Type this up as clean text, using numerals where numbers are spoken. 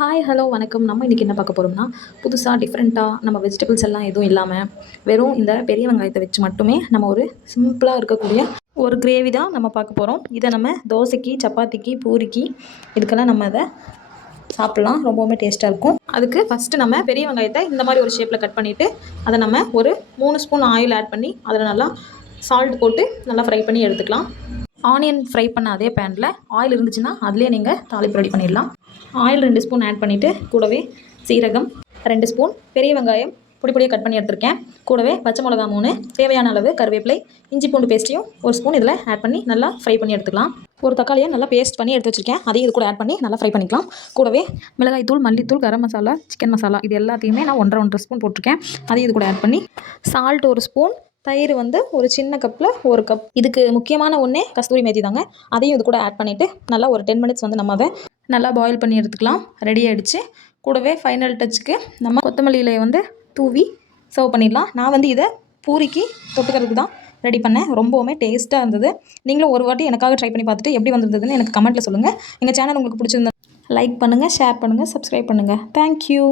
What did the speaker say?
Hi hello வணக்கம். நம்ம இன்றைக்கி என்ன பார்க்க போகிறோம்னா, புதுசாக டிஃப்ரெண்ட்டாக நம்ம வெஜிடபிள்ஸ் எல்லாம் எதுவும் இல்லாமல் வெறும் இந்த பெரிய வெங்காயத்தை வச்சு மட்டுமே நம்ம ஒரு சிம்பிளாக இருக்கக்கூடிய ஒரு கிரேவி தான் நம்ம பார்க்க போகிறோம். இதை நம்ம தோசைக்கு, சப்பாத்திக்கு, பூரிக்கு இதுக்கெல்லாம் நம்ம அதை சாப்பிட்லாம். ரொம்பவுமே டேஸ்ட்டாக இருக்கும். அதுக்கு ஃபஸ்ட்டு நம்ம பெரிய வெங்காயத்தை இந்த மாதிரி ஒரு ஷேப்பில் கட் பண்ணிவிட்டு அதை நம்ம ஒரு 3 ஸ்பூன் ஆயில் ஆட் பண்ணி அதில் நல்லா சால்ட் போட்டு நல்லா ஃப்ரை பண்ணி எடுத்துக்கலாம். ஆனியன் ஃப்ரை பண்ண அதே பேனில் ஆயில் இருந்துச்சுன்னா அதுலேயே நீங்கள் தாளிப்பு ரெடி பண்ணிடலாம். ஆயில் 2 ஸ்பூன் ஆட் பண்ணிவிட்டு கூடவே சீரகம் 2 ஸ்பூன், பெரிய வெங்காயம் பொடி பொடியாக கட் பண்ணி எடுத்திருக்கேன், கூடவே பச்சை மிளகா 3, தேவையான அளவு கருவேப்பிலை, இஞ்சி பூண்டு பேஸ்ட்டையும் 1 ஸ்பூன் இதில் ஆட் பண்ணி நல்லா ஃப்ரை பண்ணி எடுத்துக்கலாம். ஒரு தக்காளியை நல்லா பேஸ்ட் பண்ணி எடுத்து வச்சுருக்கேன், அதையும் இது கூட ஆட் பண்ணி நல்லா ஃப்ரை பண்ணிக்கலாம். கூடவே மிளகாய்த்தூள், மல்லித்தூள், கரம் மசாலா, சிக்கன் மசாலா இது எல்லாத்தையுமே நான் 1.5 ஸ்பூன் போட்டிருக்கேன், அதையும் இது கூட ஆட் பண்ணி சால்ட் 1 ஸ்பூன், தயிர் ஒரு சின்ன கப்பில் 1 கப். இதுக்கு முக்கியமான ஒன்றே கஸ்தூரி மேத்தி தாங்க. அதையும் இது கூட ஆட் பண்ணிவிட்டு நல்லா ஒரு 10 மினிட்ஸ் நம்ம அதை நல்லா பாயில் பண்ணி எடுத்துக்கலாம். ரெடி ஆகிடுச்சு. கூடவே ஃபைனல் டச்சுக்கு நம்ம கொத்தமல்லி இலையை தூவி சர்வ் பண்ணிடலாம். நான் இதை பூரிக்கு தொட்டுக்கிறதுக்கு தான் ரெடி பண்ணேன். ரொம்பவுமே டேஸ்ட்டாக இருந்தது. நீங்களும் ஒரு வாட்டி எனக்காக ட்ரை பண்ணி பார்த்துட்டு எப்படி வந்திருந்ததுன்னு எனக்கு கமெண்ட்டில் சொல்லுங்கள். எங்கள் சேனல் உங்களுக்கு பிடிச்சிருந்தா லைக் பண்ணுங்கள், ஷேர் பண்ணுங்கள், சப்ஸ்கிரைப் பண்ணுங்கள். தேங்க்யூ.